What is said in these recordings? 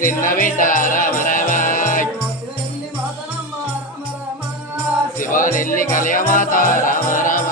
చిన్న బిడ్డ రామ రామ శివనెల్లి కలియమాత రామ రామ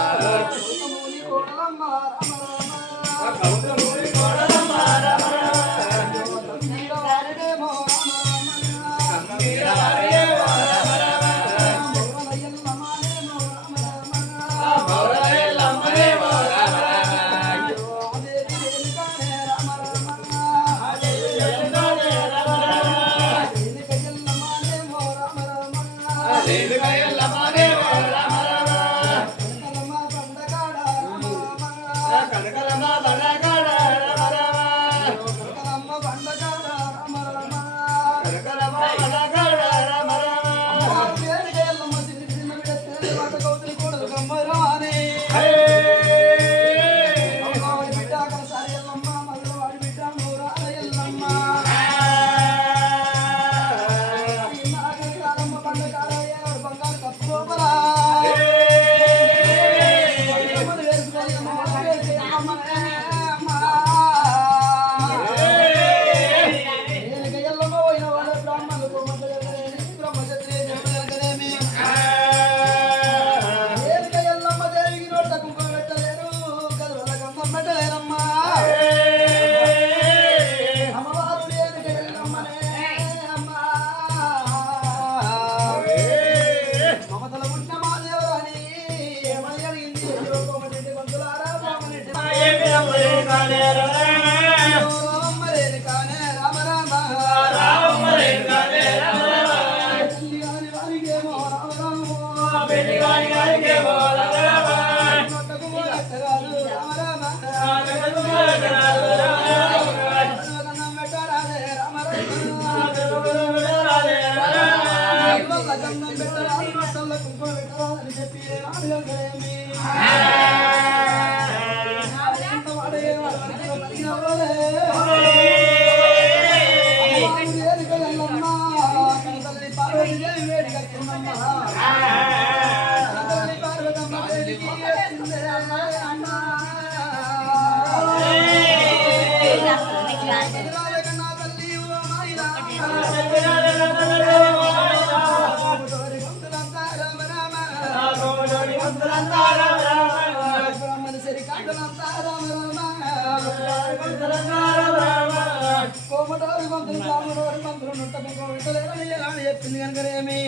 చెప్పింది కనుకనేమి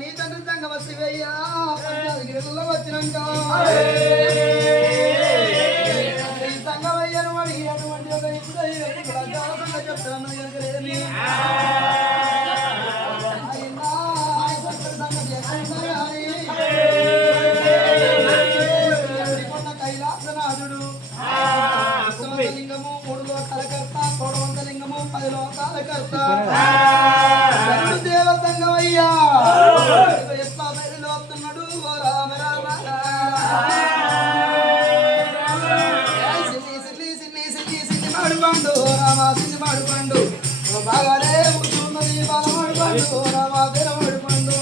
నీ తండ్రి సంగమ శివయ్య వచ్చినాక సంగమయ్యను అడిగి అటువంటి ఒక ఇప్పుడు చెప్తాను కనుకనేమి కైలాసనాథుడు లింగము 3 లోకాల కర్త 300 లింగము 10 లోకాల కర్త దేవ సంగమయ్యా ఎట్లా బయలు వస్తున్నాడు రామ రామ సిన్ని మాడు పండు రామ సిన్ని మాడు పండు బాగానే కూర్చున్నది బాలమాడు పండు రామ తెరమాడు పండు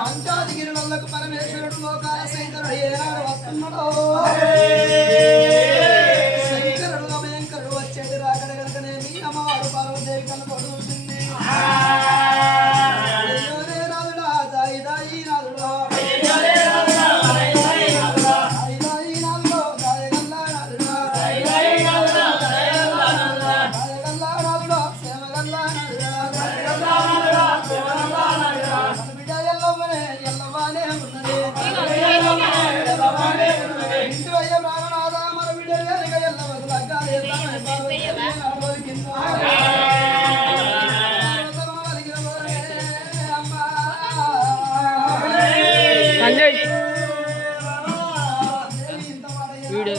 మంచాల సంజయ్ వీడియో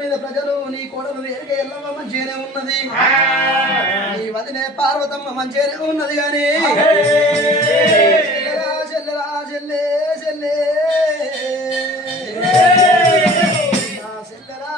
మీద ప్రజలు నీ కోడలు రేగ ఎల్లమ్మ మంచిగానే ఉన్నది, నీ వదినే పార్వతమ్మ మంచిగానే ఉన్నది గాని చెల్లెరా చెల్లె చెల్లె చెల్లెరా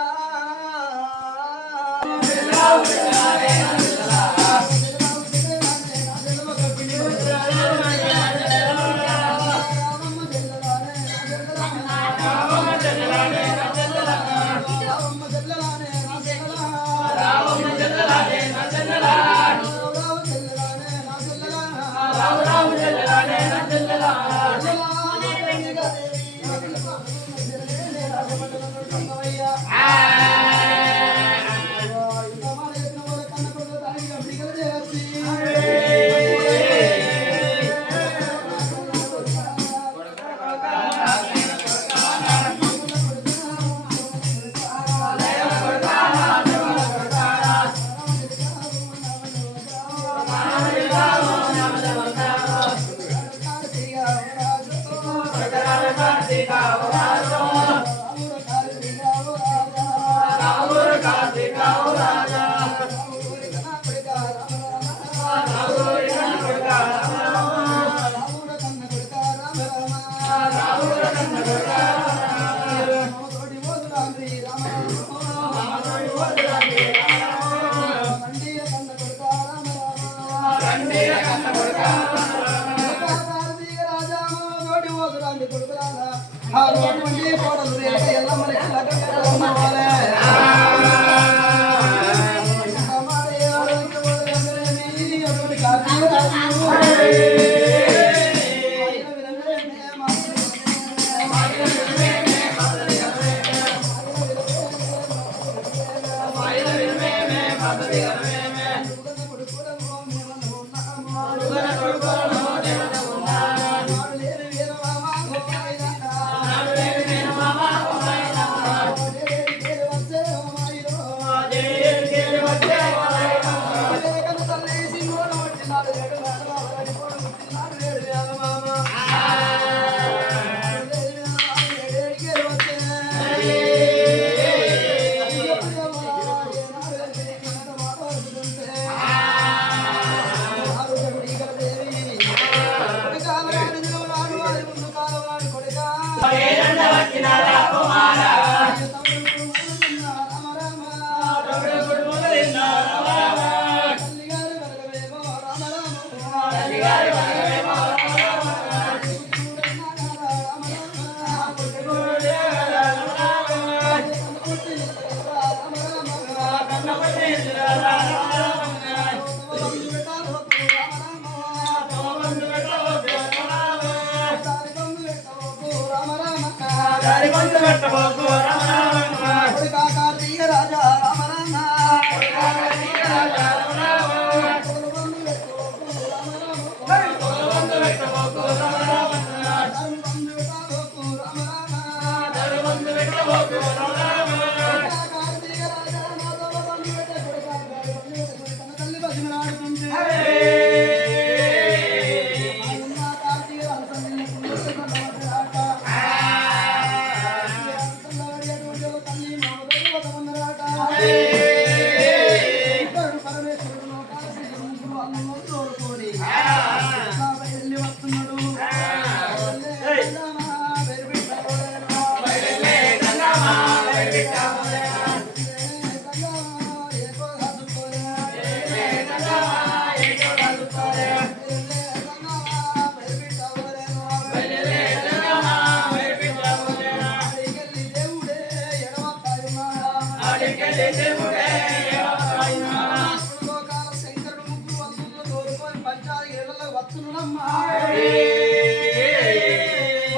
కొడుకా కార్తీక రాజా రామ రామ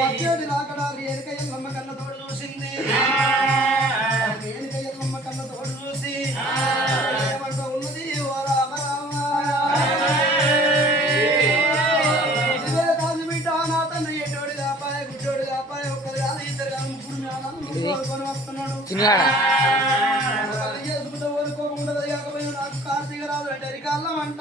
వచ్చేది నాకడాలి ఎనకయ్యమ్మ కన్న తోడు చూసింది ఎనకయ్యమ్మ కన్న తోడు చూసి ఏమంట ఉన్నది ఓ రామ రామ ఇదే కాదు బిడ్డ నా తండ్రి ఎటోడు కాపాయ గుడ్డోడు కాపాయ ఒకరు కాదు ఇద్దరు కాదు ముగ్గురు కోరుకొని వస్తున్నాడు చేసుకుంటే ఓరుకోకుండా కాకపోయినా నాకు కార్తీక రాదు అంటే అరికాళ్ళం అంట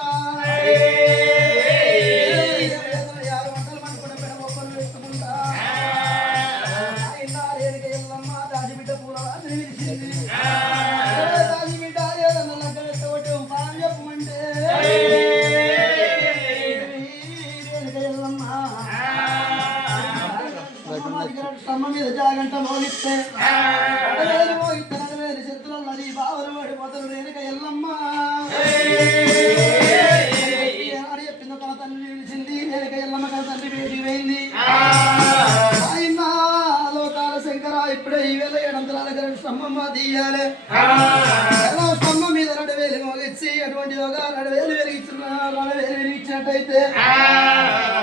స్తంభం మీద జాగంట మోగిస్తే చేతులలో నది బావలు పడిపోతారు రేణుక ఎల్లమ్మ చెప్పింది తన తండ్రి పిలిచింది రేణుక ఎల్లమ్మ తన తండ్రి పేరు పోయింది ఆయన లోకాల శంకర ఇప్పుడే ఈ వేళ ఏడంతరాల గారి స్తంభం తీయాలి ఎలా స్తంభం మీద 2,000 మోగించి అటువంటి యోగా 2,000 వెలిగించినట్టయితే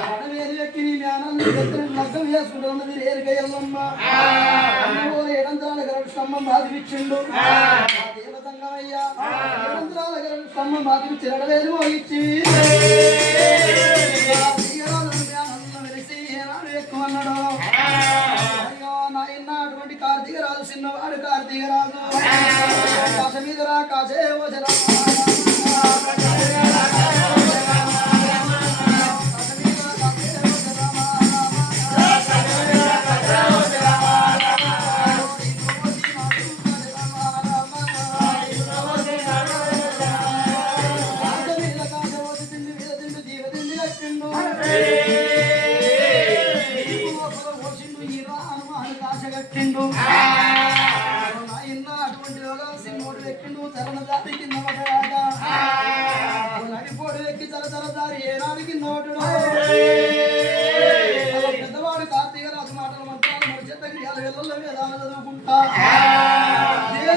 2,000 ఎక్కి నీ జ్ఞానాన్ని లగ్గం చేసుకుంటున్నది రేణుక ఎల్లమ్మ ఏడంతరాల గారి స్తంభం బాధిపించిండు దేవతంగమయ్యా ఏడంతరాల గారి స్తంభం బాధిపించి 2,000 మోగించి ఎక్కువ అన్నాడు అయ్యో నాయన అటువంటి కార్తీక రాజు చిన్నవాడు కార్తీక రాజు కాశ మీద రా కాశే ఓజరా కట్టిండు అటువంటి సింహుడు ఎక్కిండు చరణ దాటి కింద నడిపోడు ఎక్కి చరచరదారి ఏనాడు కింద ఒకడు పెద్దవాడు కార్తీక రాజు మాటలు మంత్రాలు మరి చెత్త క్రియాలు ఎల్ల వేదాలు చదువుకుంటా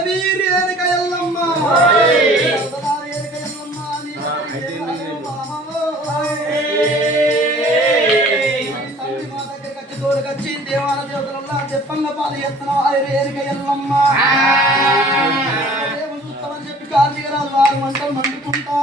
దేవి రేణుక ఎల్లమ్మ రేణుక ఎల్లమ్మ తోడుకొచ్చి దేవాల దేవతల చెప్పన్న పాలు ఎత్తన రేణుక ఎల్లమ్మ చూస్తామని చెప్పి కార్తీక రాజు 6 మంటలు మండుకుంటా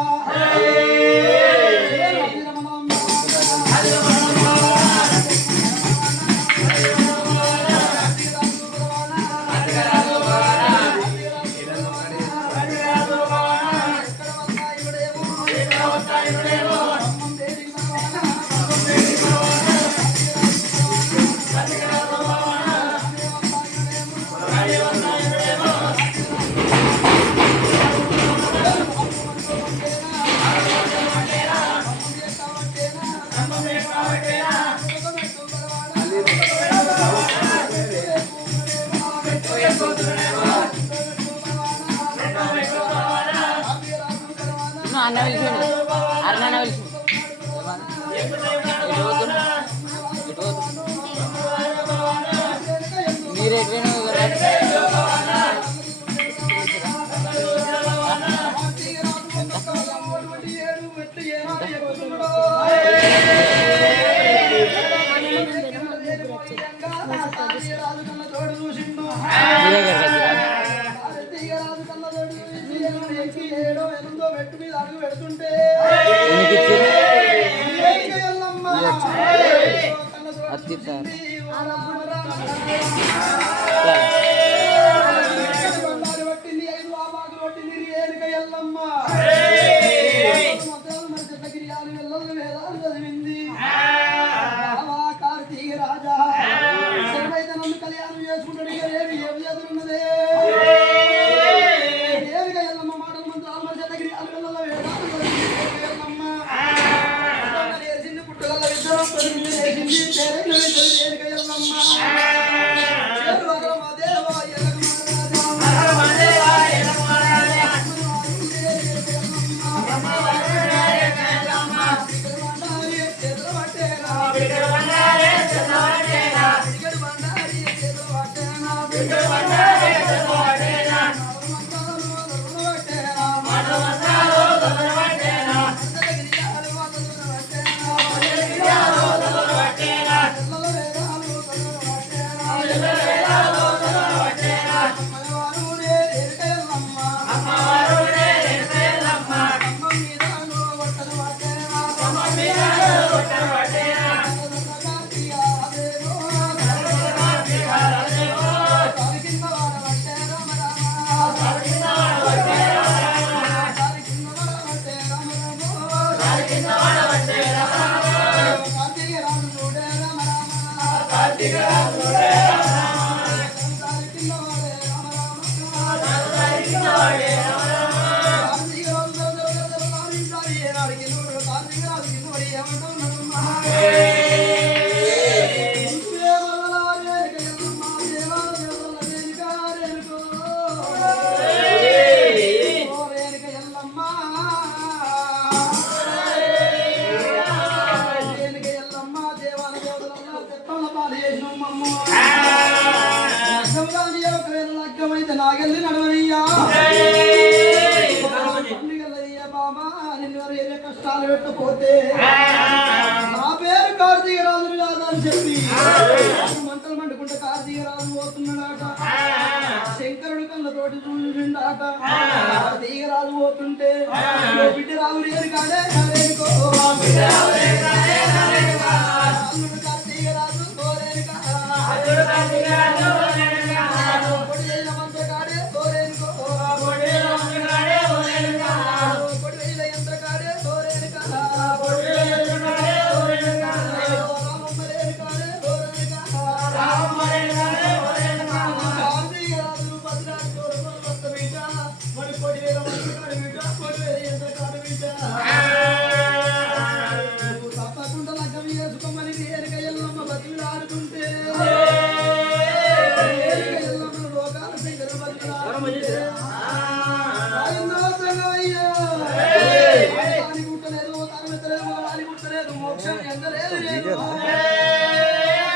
వర్తిస్తారు బండారు పట్టింది 5 ఆవాకులు పట్టింది రేణుక ఎల్లమ్మ మరి చెట్టగిరియాలు ఎల్లలు వేదాలు చదివింది బావా కార్తీక రాజా శరమైతే నన్ను కళ్యాణం చేసుకుంటాడు ఇక రేపు ఏం చేతున్నదే రేణుక ఎల్లమ్మ మాటలు మంత్రాలు మరి చెట్టగిరియాలు ఎల్లలు వేదాలు చదివింది రేణుక ఎల్లమ్మ లేచింది పుట్టగల్ల విద్యలో తొలిగింది లేచింది చేరైన విద్యలు రేణుక ఎల్లమ్మ నాగల్ని నడవయ్యా బాబా నిన్ను ఏ కష్టాలు పెట్టకపోతే నా పేరు కార్తీక రాజు కాదని చెప్పి మంటలు మండుకుంటే కార్తీక రాజు పోతున్నాడాట శంకరుడు కళ్ళతోటి చూసిండాట కార్తీక రాజు పోతుంటే బిడ్డ రావు రేరు కాడే